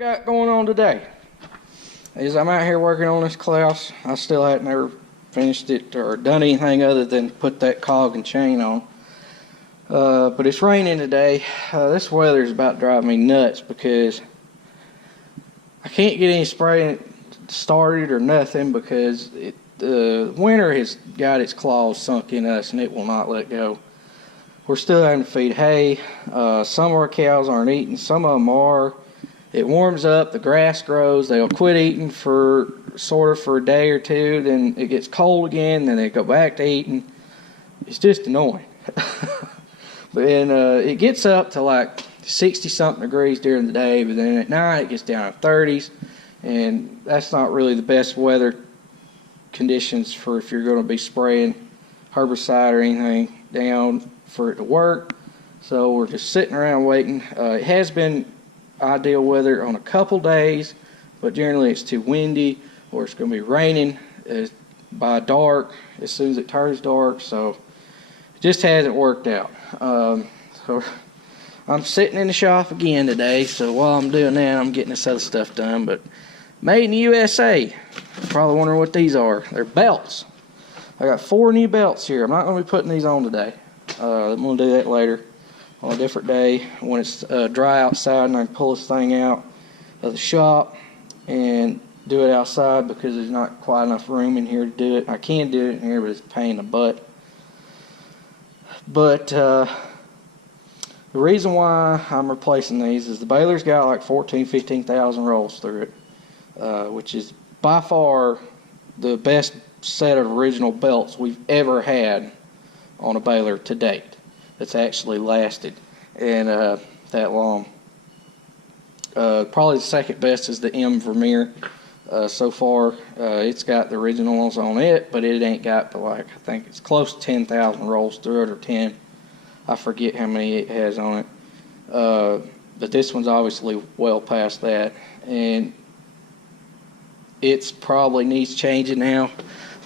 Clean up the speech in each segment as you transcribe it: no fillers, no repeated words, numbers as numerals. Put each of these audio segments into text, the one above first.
Got going on today is I'm out here working on this Claas. I still hadn't ever finished it or done anything other than put that cog and chain on. But it's raining today. This weather is about to drive me nuts because I can't get any spraying started or nothing because the winter has got its claws sunk in us and it will not let go. We're still having to feed hay. Some of our cows aren't eating, some of them are. It warms up, the grass grows, they'll quit eating for a day or two, then it gets cold again, then they go back to eating. It's just annoying. And it gets up to like 60-something degrees during the day, but then at night it gets down to 30s, and that's not really the best weather conditions for if you're going to be spraying herbicide or anything down for it to work. So we're just sitting around waiting. It has been ideal weather on a couple days, but generally it's too windy or it's going to be raining by dark as soon as it turns dark, so it just hasn't worked out. So I'm sitting in the shop again today, so while I'm doing that I'm getting this other stuff done. But made in the USA, you're probably wondering what these are. They're belts. I got 4 new belts here. I'm not going to be putting these on today. I'm going to do that later on a different day when it's dry outside and I can pull this thing out of the shop and do it outside because there's not quite enough room in here to do it. I can do it in here, but it's a pain in the butt. But the reason why I'm replacing these is the Baler's got like 15,000 rolls through it, which is by far the best set of original belts we've ever had on a Baler to date that's actually lasted and that long. Probably the second best is the M Vermeer so far. It's got the original ones on it, but it ain't got but like I think it's close to 10,000 rolls through it, or 10. I forget how many it has on it. But this one's obviously well past that, and it's probably needs changing now,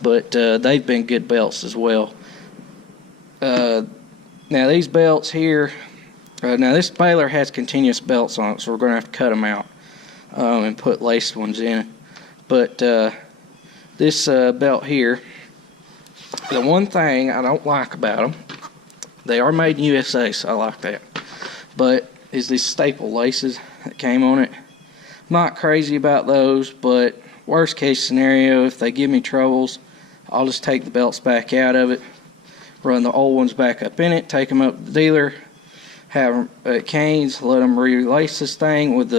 but they've been good belts as well. Now these belts here, now this Baler has continuous belts on it, so we're going to have to cut them out and put laced ones in. But this belt here, the one thing I don't like about them, they are made in USA, so I like that, but is these staple laces that came on it. I'm not crazy about those, but worst case scenario, if they give me troubles, I'll just take the belts back out of it, run the old ones back up in it, take them up to the dealer, have them at Cane's, let them relace this thing with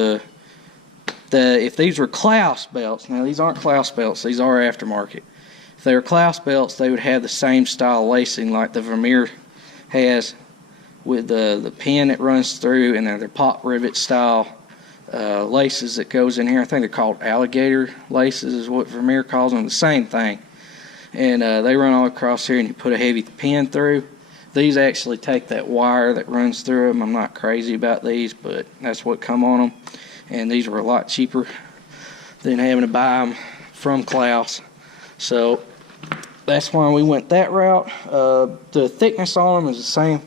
if these were Claas belts, now these aren't Claas belts, these are aftermarket. If they were Claas belts, they would have the same style lacing like the Vermeer has, with the pin that runs through, and they're pop rivet style laces that goes in here. I think they're called alligator laces is what Vermeer calls them, the same thing. And they run all across here and you put a heavy pin through. These actually take that wire that runs through them. I'm not crazy about these, but that's what come on them. And these were a lot cheaper than having to buy them from Claas. So that's why we went that route. The thickness on them is the same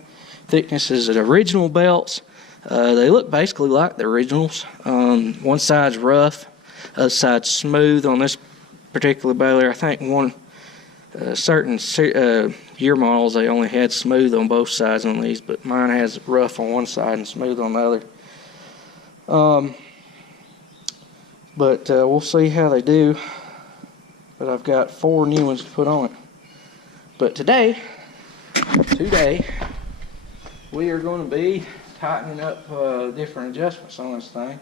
thickness as the original belts. They look basically like the originals. One side's rough, other side's smooth on this particular Baler. I think one certain year models they only had smooth on both sides on these, but mine has rough on one side and smooth on the other. But we'll see how they do. But I've got 4 new ones to put on it. But today we are going to be tightening up different adjustments on this thing.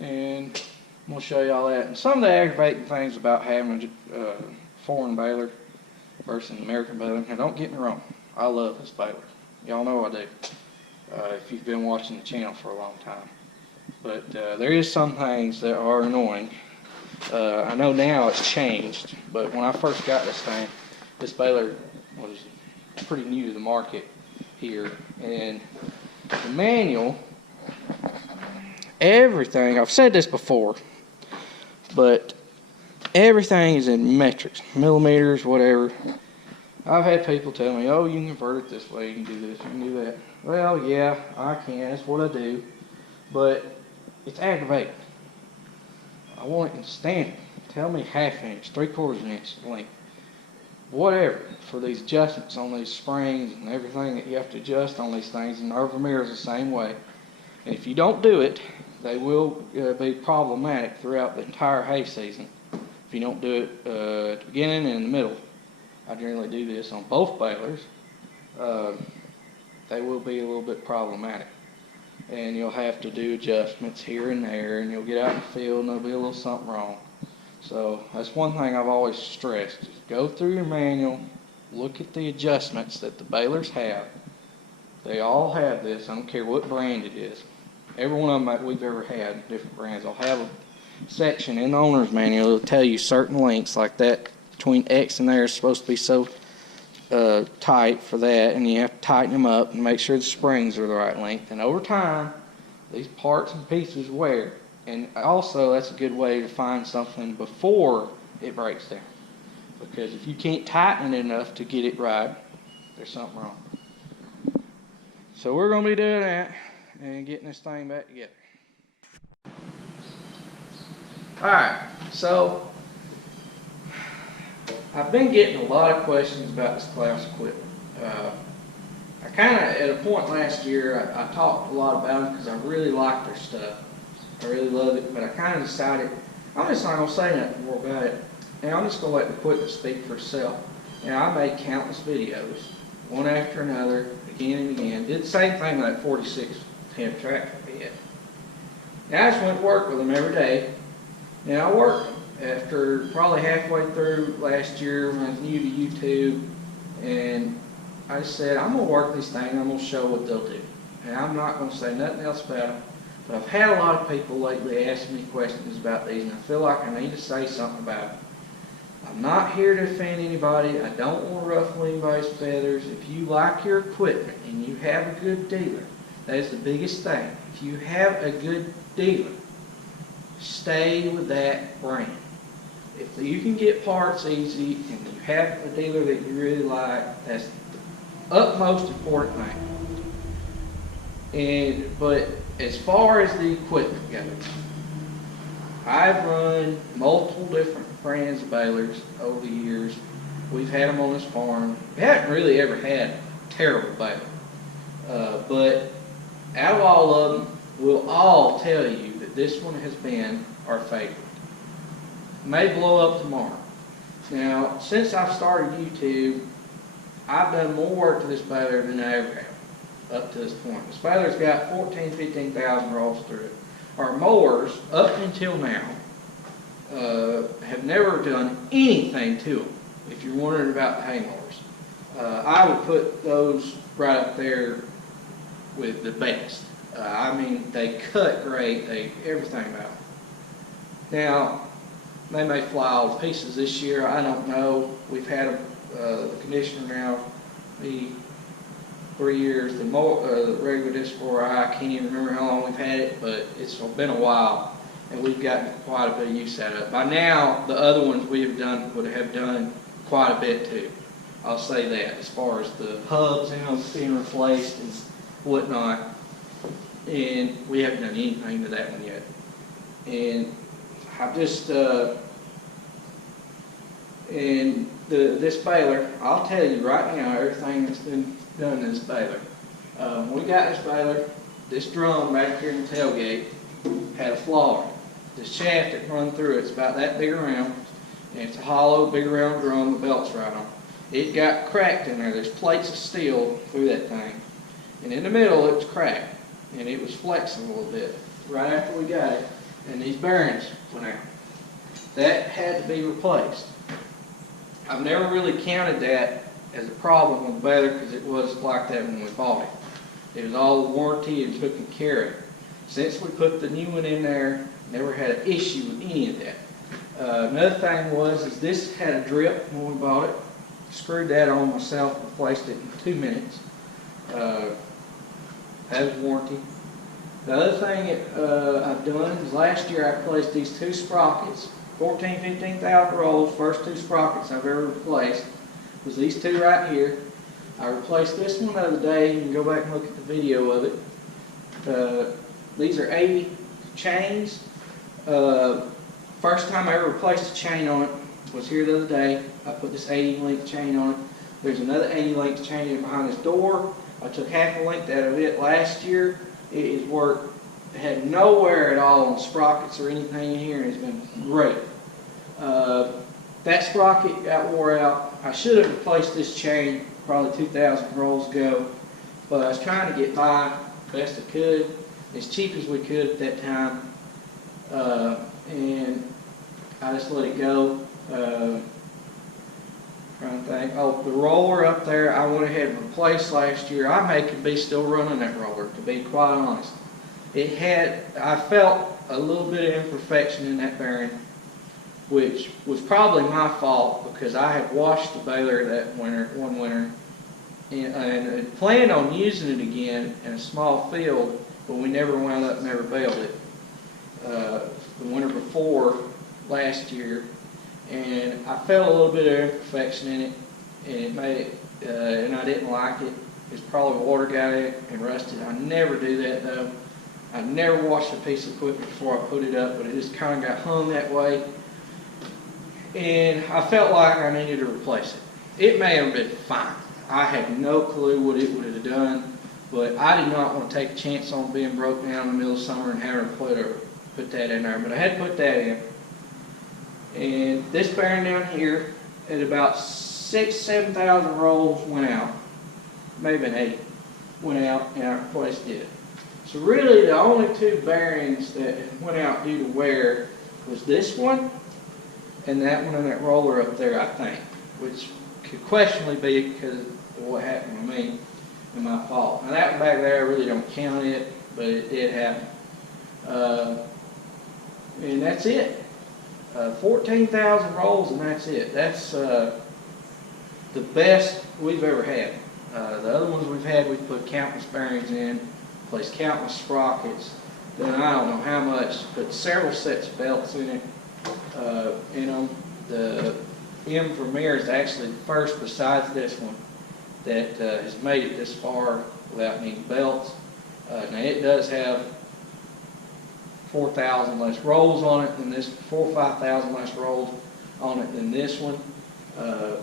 And we'll show you all that. And some of the aggravating things about having a foreign Baler versus an American Baler. Now don't get me wrong, I love this Baler. Y'all know I do. If you've been watching the channel for a long time. But there is some things that are annoying. I know now it's changed, but when I first got this thing, this Baler was pretty new to the market here, and the manual, everything, I've said this before, but everything is in metrics, millimeters, whatever. I've had people tell me, oh, you can convert it this way, you can do this, you can do that. Well, yeah, I can, that's what I do. but it's aggravating. I want it in standard. Tell me 1/2 inch, 3/4 inch length, whatever, for these adjustments on these springs and everything that you have to adjust on these things. And our Vermeer is the same way. And if you don't do it, they will be problematic throughout the entire hay season. If you don't do it at the beginning and in the middle, I generally do this on both balers. They will be a little bit problematic, and you'll have to do adjustments here and there, and you'll get out in the field and there'll be a little something wrong. So that's one thing I've always stressed. Just go through your manual, look at the adjustments that the balers have. They all have this. I don't care what brand it is. Every one of them that we've ever had, different brands, will have a section in the owner's manual. It'll tell you certain lengths like that between X and there is supposed to be so tight for that, and you have to tighten them up and make sure the springs are the right length. And over time, these parts and pieces wear. And also, that's a good way to find something before it breaks down. Because if you can't tighten it enough to get it right, there's something wrong. So we're going to be doing that and getting this thing back together. Alright, so I've been getting a lot of questions about this Claas equipment. I kind of, at a point last year, I talked a lot about it because I really like their stuff. I really love it, but I kind of decided I'm just not going to say nothing more about it, and I'm just going to let the equipment speak for itself. And I made countless videos, one after another, again and again. Did the same thing with that 46 Hemp tractor we had. And I just went to work with them every day, and I worked them. After probably halfway through last year when I was new to YouTube, and I said, I'm going to work these things, I'm going to show what they'll do. And I'm not going to say nothing else about them. But I've had a lot of people lately asking me questions about these, and I feel like I need to say something about it. I'm not here to offend anybody. I don't want to ruffle anybody's feathers. If you like your equipment and you have a good dealer, that is the biggest thing. If you have a good dealer, stay with that brand. If you can get parts easy and you have a dealer that you really like, that's the utmost important thing. But as far as the equipment goes, I've run multiple different brands of balers over the years. We've had them on this farm. We haven't really ever had a terrible baler. But out of all of them, we'll all tell you that this one has been our favorite. It may blow up tomorrow. Now, since I've started YouTube, I've done more work to this baler than I ever have up to this point. This baler's got 14,000, 15,000 rolls through it. Our mowers, up until now, have never done anything to them, if you're wondering about the hay mowers. I would put those right up there with the best. I mean, they cut great, everything about them. Now, they may fly all to pieces this year, I don't know. We've had the conditioner now be 3 years. The regular disc 4i, I can't even remember how long we've had it, but it's been a while, and we've gotten quite a bit of use out of it. By now, the other ones would have done quite a bit too. I'll say that, as far as the hubs being replaced and whatnot, and we haven't done anything to that one yet. And I just this baler, I'll tell you right now everything that's been done in this baler. When we got this baler, this drum back here in the tailgate had a flaw in it. This shaft that run through it's about that big around, and it's a hollow, big round drum, the belt's right on. It got cracked in there. There's plates of steel through that thing. And in the middle it was cracked, and it was flexing a little bit right after we got it, and these bearings went out. That had to be replaced. I've never really counted that as a problem with the baler because it was like that when we bought it. It was all warranty and taken care of. Since we put the new one in there, never had an issue with any of that. Another thing is this had a drip when we bought it. Screwed that on myself, replaced it in 2 minutes. That was warranty. The other thing I've done is last year I replaced these 2 sprockets, 14,000, 15,000 rolls. First 2 sprockets I've ever replaced was these 2 right here. I replaced this one the other day. You can go back and look at the video of it. These are 80 chains. First time I ever replaced a chain on it was here the other day. I put this 80 length chain on it. There's another 80 length chain in behind this door. I took half a length out of it last year. It has worked. It had no wear at all on sprockets or anything in here, and it's been great. That sprocket got wore out. I should have replaced this chain probably 2,000 rolls ago, but I was trying to get by best I could, as cheap as we could at that time, and I just let it go. Trying to think. Oh, the roller up there, I went ahead and replaced last year. I may could be still running that roller, to be quite honest. I felt a little bit of imperfection in that bearing, which was probably my fault because I had washed the Baler that one winter, and planned on using it again in a small field, but we never wound up, never baled it. The winter before last year, and I felt a little bit of imperfection in it, and it made and I didn't like it. It's probably water got in it and rusted. I never do that though. I never washed a piece of equipment before I put it up, but it just kind of got hung that way, and I felt like I needed to replace it. It may have been fine. I have no clue what it would have done, but I did not want to take a chance on being broke down in the middle of summer and having to put that in there, but I had to put that in. And this bearing down here at about 7,000 rolls went out, maybe an 8 went out, and I replaced it. So really the only two bearings that went out due to wear was this one and that one and that roller up there, I think, which could questionably be because of what happened to me and my fault. Now that one back there, I really don't count it, but it did happen. And that's it. 14,000 rolls, and that's it. That's the best we've ever had. The other ones we've had, we've put countless bearings in, placed countless sprockets, then I don't know how much, put several sets of belts in it. The M Vermeer is actually the first, besides this one, that has made it this far without needing belts. Now it does have 4,000 less rolls on it than this, 4,000 or 5,000 less rolls on it than this one.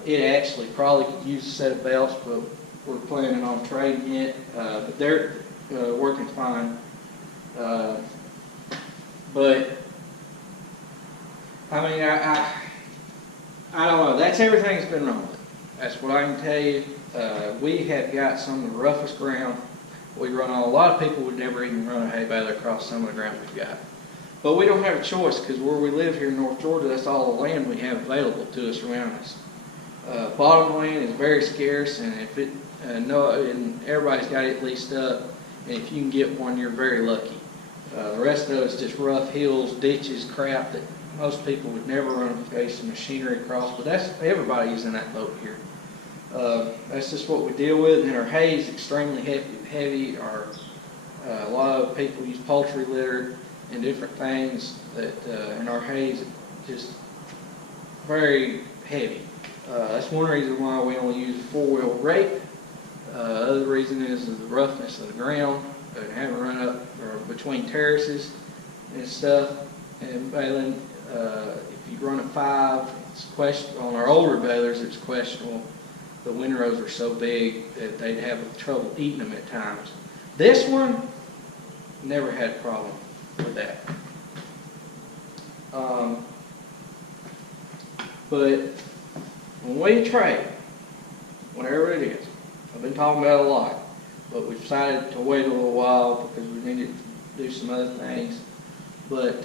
It actually probably could use a set of belts, but we're planning on trading it. But they're working fine. But I mean, I don't know. That's everything that's been wrong with it. That's what I can tell you. We have got some of the roughest ground we run on. A lot of people would never even run a hay baler across some of the ground we've got. But we don't have a choice because where we live here in North Georgia, that's all the land we have available to us around us. Bottom land is very scarce, and if it and everybody's got it leased up, and if you can get one, you're very lucky. The rest of it's just rough hills, ditches, crap that most people would never run a piece of machinery across. But that's everybody's in that boat here. That's just what we deal with, and our hay is extremely heavy. A lot of people use poultry litter and different things that, and our hay is just very heavy. That's one reason why we only use a 4-wheel rake. Other reason is the roughness of the ground and having run up or between terraces and stuff. And baling, if you run a 5, it's questionable. On our older balers, it's questionable. The windrows are so big that they'd have trouble eating them at times. This one never had a problem with that. But when we trade, whatever it is, I've been talking about it a lot, but we've decided to wait a little while because we needed to do some other things. But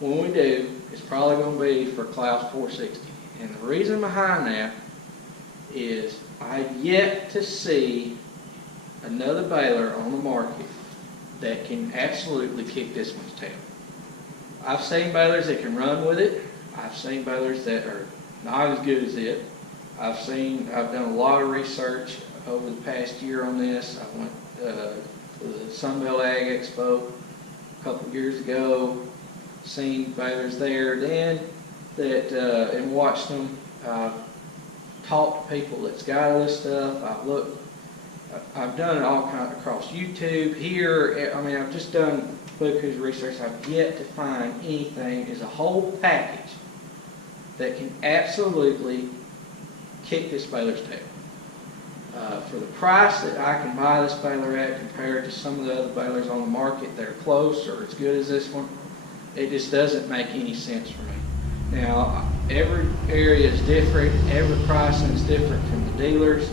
when we do, it's probably going to be for Claas 460. And the reason behind that is I've yet to see another baler on the market that can absolutely kick this one's tail. I've seen balers that can run with it. I've seen balers that are not as good as it. I've done a lot of research over the past year on this. I went to the Sunbelt Ag Expo a couple of years ago, seen balers there then that and watched them. Talked to people that's got all this stuff. I've looked I've done it all kind of across YouTube, here. I mean, I've just done bookkeeping research. I've yet to find anything as a whole package that can absolutely kick this baler's tail. For the price that I can buy this baler at compared to some of the other balers on the market that are close or as good as this one, it just doesn't make any sense for me. Now, every area is different, every pricing is different from the dealers,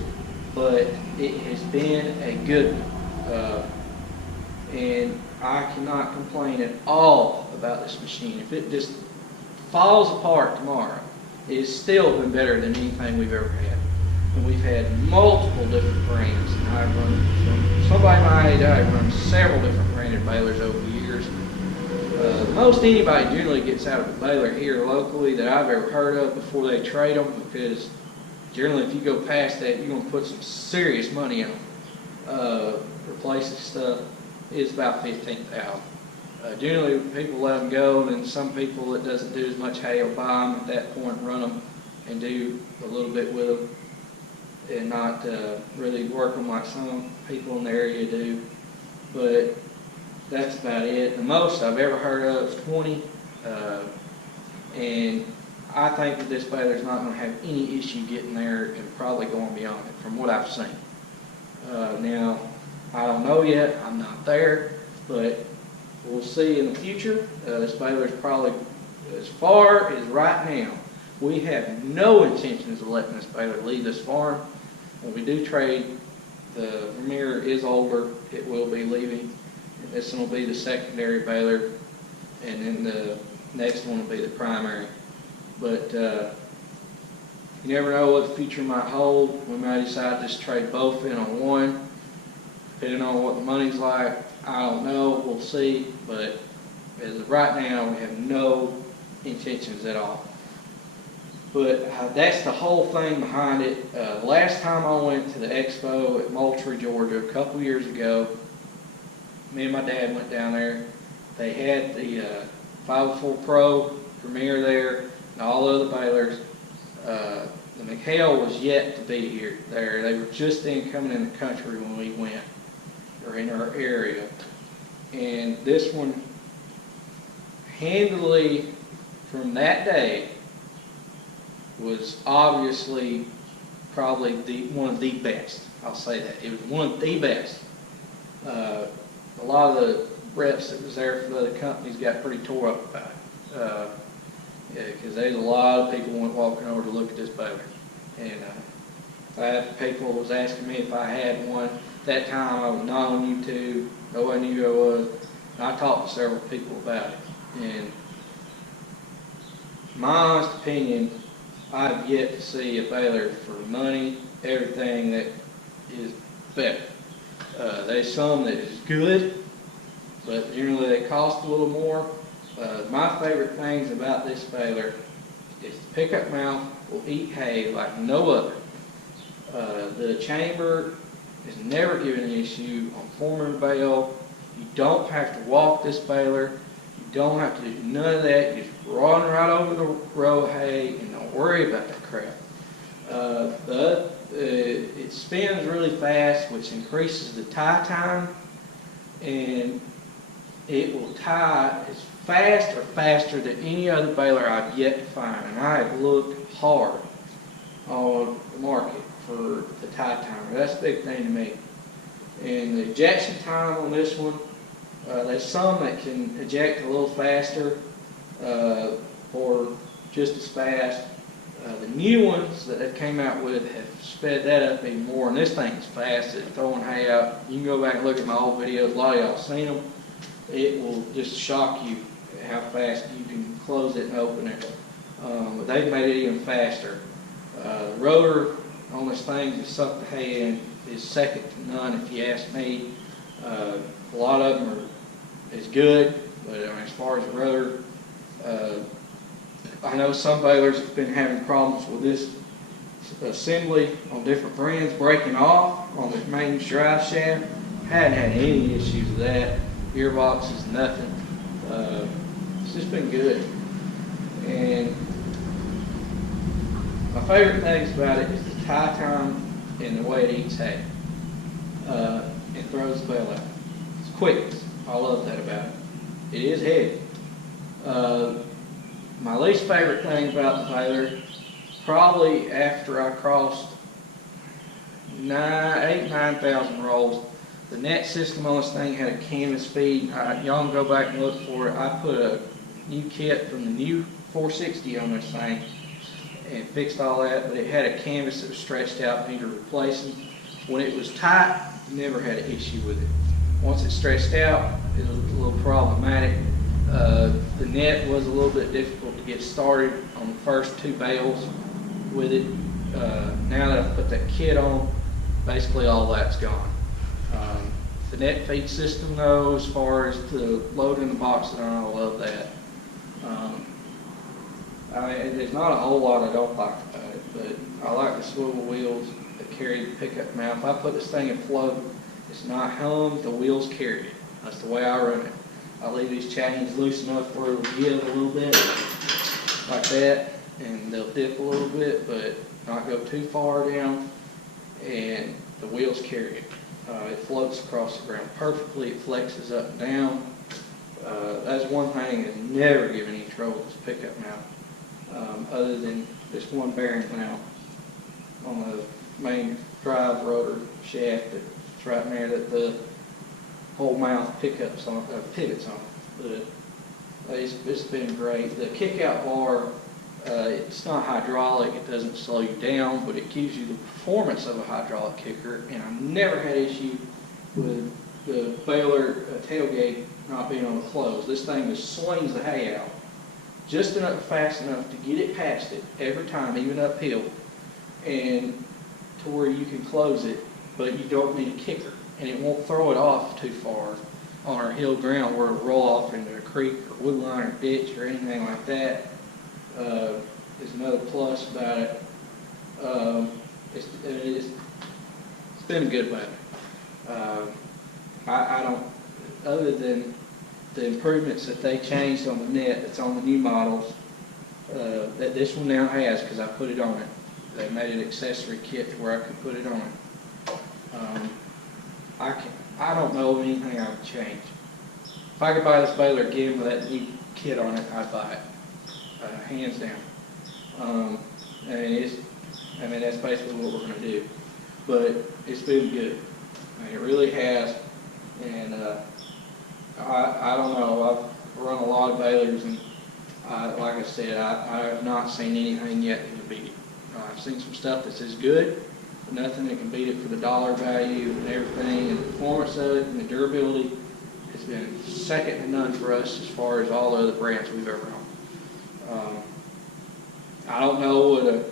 but it has been a good one. And I cannot complain at all about this machine. If it just falls apart tomorrow, it has still been better than anything we've ever had. And we've had multiple different brands. And I've run, from somebody my age, I've run several different branded balers over the years. Most anybody generally gets out of a baler here locally that I've ever heard of before they trade them, because generally if you go past that, you're going to put some serious money in them. Replacing stuff is about $15,000. Generally people let them go, and some people that doesn't do as much hay will buy them at that point, run them and do a little bit with them, and not really work them like some people in the area do. But that's about it. The most I've ever heard of is 20, and I think that this baler's not going to have any issue getting there and probably going beyond it from what I've seen. Now, I don't know yet. I'm not there, but we'll see in the future. This baler's probably, as far as right now, we have no intentions of letting this baler leave this farm. When we do trade, the Vermeer is older. It will be leaving. This one will be the secondary baler, and then the next one will be the primary. But you never know what the future might hold. We might decide to just trade both in on one, depending on what the money's like. I don't know. We'll see. But as of right now, we have no intentions at all. But that's the whole thing behind it. Last time I went to the expo at Moultrie, Georgia, a couple years ago, me and my dad went down there. They had the 504 Pro Premier there, and all the other balers. The McHale was yet to be here. They were just coming in the country when we went, or in our area. And this one, handily, from that day, was obviously probably one of the best. I'll say that. It was one of the best. A lot of the reps that was there for the other companies got pretty tore up about it. Because there's a lot of people went walking over to look at this baler. And I had people was asking me if I had one. At that time I was not on YouTube. Nobody knew who I was. And I talked to several people about it. And my honest opinion, I've yet to see a baler for money, everything that is better. There's some that is good, but generally they cost a little more. My favorite things about this baler is the pickup mouth will eat hay like no other. The chamber is never given an issue on forming a bale. You don't have to walk this baler. You don't have to do none of that. You just run right over the row hay and don't worry about that crap. It spins really fast, which increases the tie time, and it will tie as fast or faster than any other baler I've yet to find. And I have looked hard on the market for the tie timer. That's a big thing to me. And the ejection time on this one, there's some that can eject a little faster or just as fast. The new ones that they came out with have sped that up even more, and this thing is fast at throwing hay out. You can go back and look at my old videos. A lot of y'all seen them. It will just shock you how fast you can close it and open it. But they've made it even faster. The rotor on this thing to suck the hay in is second to none, if you ask me. A lot of them are as good, but as far as the rotor, I know some balers have been having problems with this assembly on different brands breaking off on the main drive shaft. Hadn't had any issues with that. Gearboxes, nothing. It's just been good. And my favorite things about it is the tie time and the way it eats hay. and throws the bale out. It's quick. I love that about it. It is heavy. My least favorite thing about the baler, probably after I crossed 9,000 rolls, the net system on this thing had a canvas feed. Y'all can go back and look for it. I put a new kit from the new 460 on this thing and fixed all that, but it had a canvas that was stretched out, needed replacing. When it was tight, never had an issue with it. Once it stretched out, it was a little problematic. The net was a little bit difficult to get started on the first 2 bales with it. Now that I've put that kit on, basically all that's gone. The net feed system though, as far as the load in the box, I love that. There's not a whole lot I don't like about it, but I like the swivel wheels that carry the pickup mount. If I put this thing in float, it's not hung, the wheels carry it. That's the way I run it. I leave these chains loose enough where it'll give a little bit, like that, and they'll dip a little bit, but not go too far down, and the wheels carry it. It floats across the ground perfectly, it flexes up and down. That's one thing that's never given any trouble, is pickup mount, other than this one bearing mount on the main drive rotor shaft that's right there that the whole mouth pickups on, pivots on. But it's been great. The kick-out bar, it's not hydraulic, it doesn't slow you down, but it gives you the performance of a hydraulic kicker, and I've never had issue with the Baler tailgate not being on the close. This thing just swings the hay out just enough, fast enough to get it past it every time, even uphill, and to where you can close it, but you don't need a kicker, and it won't throw it off too far on our hill ground where it'll roll off into a creek or woodline or ditch or anything like that. Is another plus about it. It's been a good weather. I don't, other than the improvements that they changed on the net that's on the new models, that this one now has, because I put it on it. They made an accessory kit to where I could put it on it. I don't know of anything I would change. If I could buy this baler again with that new kit on it, I'd buy it, hands down. That's basically what we're going to do. But it's been good. It really has. And I don't know. I've run a lot of balers, and like I said, I have not seen anything yet that can beat it. I've seen some stuff that's as good, but nothing that can beat it for the dollar value and everything, and the performance of it and the durability. It's been second to none for us as far as all the other brands we've ever owned. I don't know what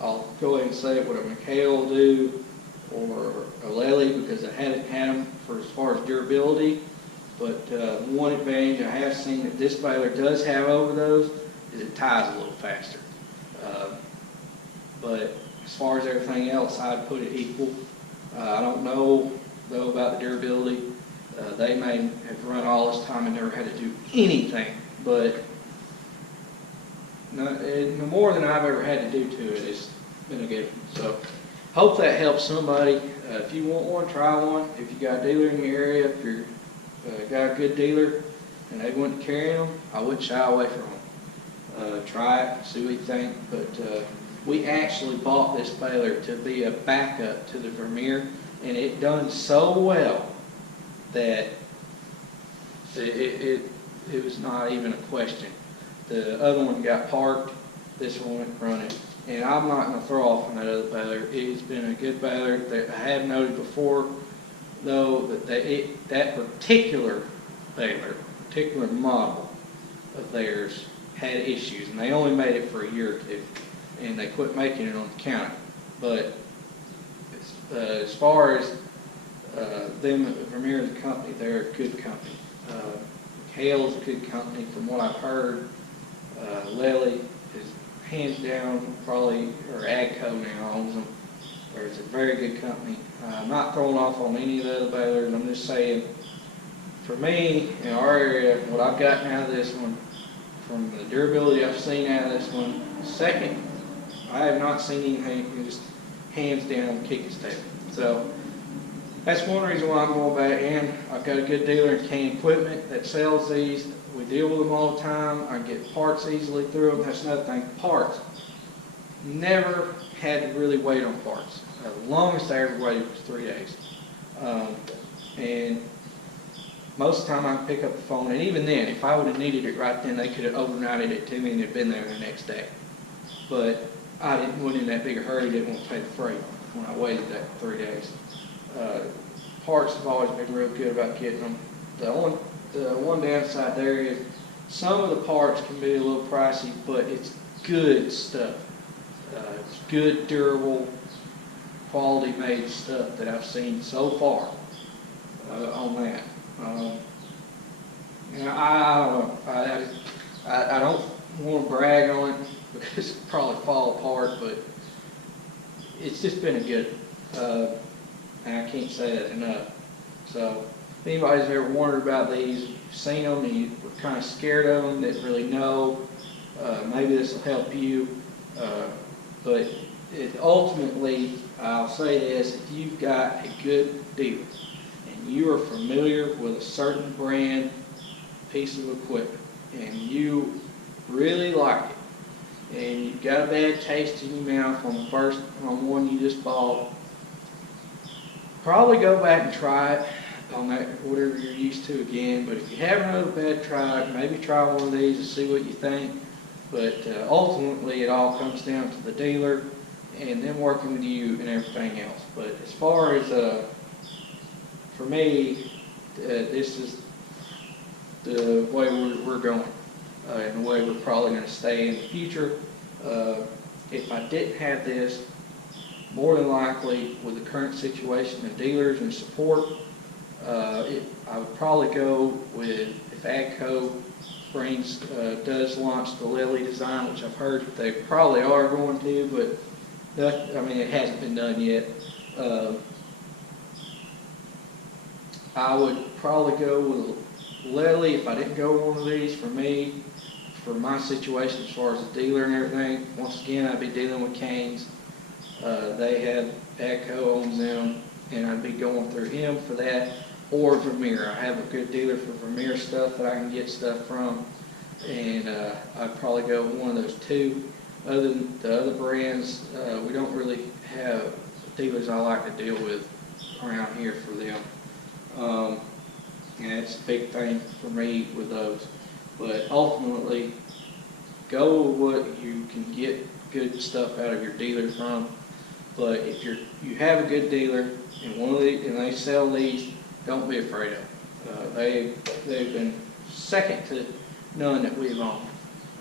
I'll go ahead and say what a McHale will do or a Lely, because I haven't had them for as far as durability. But one advantage I have seen that this baler does have over those is it ties a little faster. But as far as everything else, I'd put it equal. I don't know though about the durability. They may have run all this time and never had to do anything, but no more than I've ever had to do to it. It's been a good one. So hope that helps somebody. If you want one, try one. If you got a dealer in your area, if you're got a good dealer and they want to carry them, I wouldn't shy away from them. Try it, see what you think. But we actually bought this baler to be a backup to the Vermeer, and it done so well that it was not even a question. The other one got parked, this one went running. And I'm not going to throw off on that other baler. It's been a good baler. I have noted before, though, that that particular baler, particular model of theirs had issues, and they only made it for a year or two, and they quit making it on the counter. But as far as them, Vermeer as a company, they're a good company. Hale's a good company from what I've heard. Lely is hands down probably, or Agco now owns them. It's a very good company. I'm not throwing off on any of the other balers. I'm just saying, for me, in our area, what I've gotten out of this one, from the durability I've seen out of this one, second, I have not seen anything just hands down kick its tail. So That's one reason why I'm going back in. I've got a good dealer in Kane Equipment that sells these. We deal with them all the time. I can get parts easily through them. That's another thing. Parts. Never had to really wait on parts. The longest I ever waited was 3 days. And most of the time I can pick up the phone, and even then, if I would have needed it right then, they could have overnighted it to me and it'd been there the next day. But I wasn't in that big a hurry, didn't want to pay the freight when I waited that 3 days. Parts have always been real good about getting them. The one downside there is some of the parts can be a little pricey, but it's good stuff. It's good, durable, quality made stuff that I've seen so far on that. I don't want to brag on it because it'll probably fall apart, but it's just been a good, and I can't say that enough. So if anybody's ever wondered about these, seen them and you were kind of scared of them, didn't really know, maybe this will help you. But ultimately, I'll say this, if you've got a good dealer and you are familiar with a certain brand piece of equipment and you really like it and you've got a bad taste in your mouth on one you just bought, probably go back and try it on that whatever you're used to again. But if you haven't had a bad try, maybe try one of these and see what you think. But ultimately, it all comes down to the dealer and them working with you and everything else. But as far as, for me, this is the way we're going and the way we're probably going to stay in the future. If I didn't have this, more than likely, with the current situation of dealers and support, I would probably go with, if AGCO does launch the Lily design, which I've heard they probably are going to, but it hasn't been done yet. I would probably go with Lily if I didn't go with one of these. For me, for my situation as far as the dealer and everything, once again, I'd be dealing with Canes. They have AGCO owns them, and I'd be going through him for that, or Vermeer. I have a good dealer for Vermeer stuff that I can get stuff from, and I'd probably go with one of those two. Other than the other brands, we don't really have dealers I like to deal with around here for them. And it's a big thing for me with those. But ultimately, go with what you can get good stuff out of your dealer from. But if you have a good dealer and they sell these, don't be afraid of them. They've been second to none that we've owned.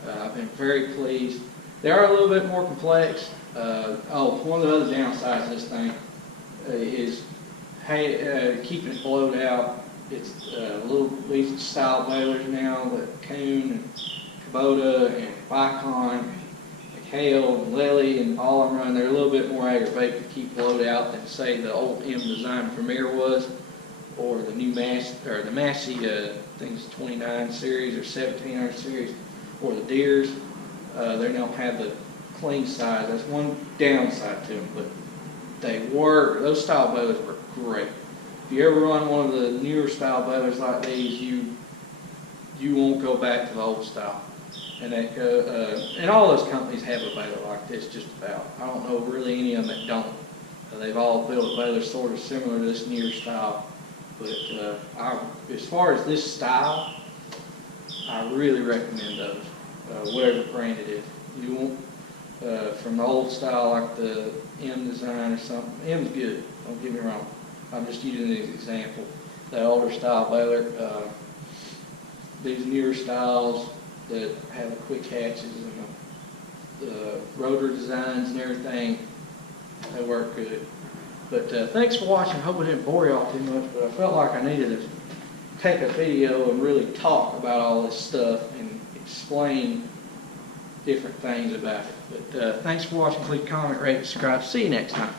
I've been very pleased. They are a little bit more complex. One of the other downsides of this thing is keeping it blowed out. It's these style balers now, the Kuhn and Kubota and Vicon and Hale and Lily and all of them run. They're a little bit more aggravating to keep blowed out than say the old M design Premier was, or the new the Massey, I think it's 29 series or 1700 series, or the Deers. They don't have the clean size. That's one downside to them, but those style balers were great. If you ever run one of the newer style balers like these, you won't go back to the old style. And and all those companies have a baler like this, just about. I don't know really any of them that don't. They've all built a baler sort of similar to this newer style. But as far as this style, I really recommend those, whatever brand it is. You won't, from the old style like the M design or something. M's good, don't get me wrong. I'm just using it as an example. The older style baler, these newer styles that have the quick hatches and the rotor designs and everything, they work good. But thanks for watching. Hope I didn't bore y'all too much, but I felt like I needed to take a video and really talk about all this stuff and explain different things about it. But thanks for watching. Please comment, rate, subscribe. See you next time.